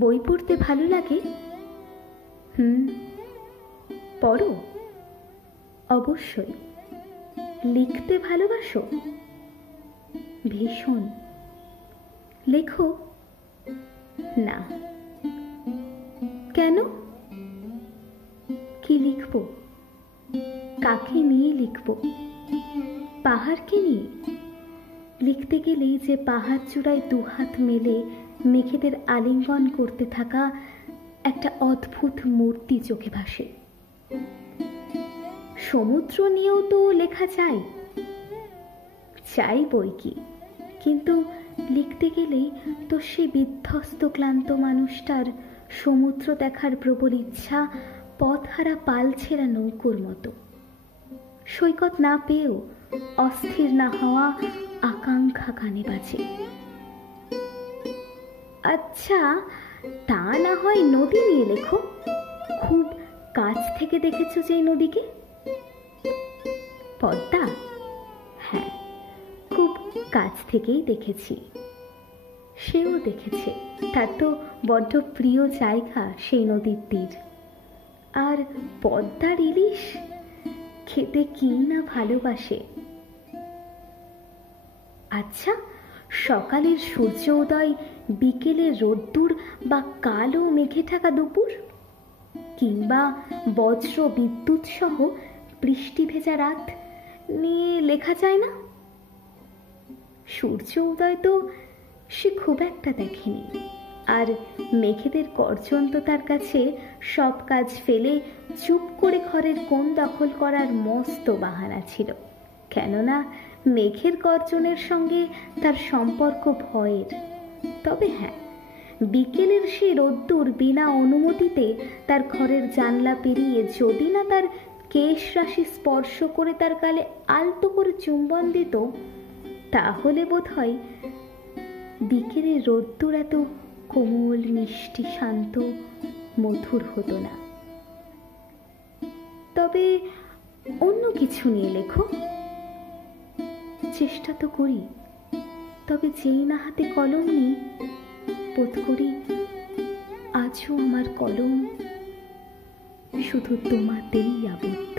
বই পড়তে ভালো লাগে? পড়ো? অবশ্যই। লিখতে ভালোবাসো? ভীষণ। লেখো? না। কেন? কি লিখব? কাকে নিয়ে লিখব? পাহাড়কে নিয়ে? লিখতে গেলেই যে পাহাড় চূড়ায় দুহাত মেলে মেঘেদের আলিঙ্গন করতে থাকা একটা অদ্ভুত মূর্তি চোখে ভাসে। সমুদ্র নিয়েও তো লেখা চাই। চাই বই কি, কিন্তু লিখতে গেলেই তো সে বিধ্বস্ত ক্লান্ত মানুষটার সমুদ্র দেখার প্রবল ইচ্ছা পথহারা পাল ছেঁড়া নৌকোর মতো। সৈকত না পেয়েও অস্থির না হওয়া আকাঙ্ক্ষা কানে বাজে। আচ্ছা, তা না হয় নদী নিয়ে লেখো। খুব কাছ থেকে দেখেছো যে নদীকে? পদ্মা? হ্যাঁ, খুব কাছ থেকেই দেখেছি। সেও দেখেছে। তার তো বড্ড প্রিয় জায়গা সেই নদীর তীর। আর পদ্মার ইলিশ খেতে কি না ভালোবাসে। আচ্ছা, সকালের সূর্য উদয়, বিকেলের রোদ্দুর বা কালো মেঘে ঢাকা দুপুর, কিংবা বজ্র বিদ্যুৎ সহ বৃষ্টি ভেজা রাত নিয়ে লেখা যায় না? সূর্য উদয় তো সে খুব একটা দেখেনি, আর মেঘেদের গর্জন তো তার কাছে সব কাজ ফেলে চুপ করে ঘরের কোণ দখল করার মস্ত বাহানা ছিল। কেননা মেঘের গর্জনের সঙ্গে তার সম্পর্ক ভয়ের। তবে হ্যাঁ, বিকেলের সেই রোদ্দুর বিনা অনুমতিতে তার ঘরের জানলা পেরিয়ে যদি না তার কেশ রাশি স্পর্শ করে তার গালে আলতো করে চুম্বন দিত, তাহলে বোধ হয় বিকেলের রোদ্দুর এত কোমল, মিষ্টি, শান্ত, মধুর হতো না। তবে অন্য কিছু নিয়ে লেখো। চেষ্টা তো করি, তবে যেই না হাতে কলম নিই, বোধ করি আজও আমার কলম শুধু তোমাতেই আবদ্ধ।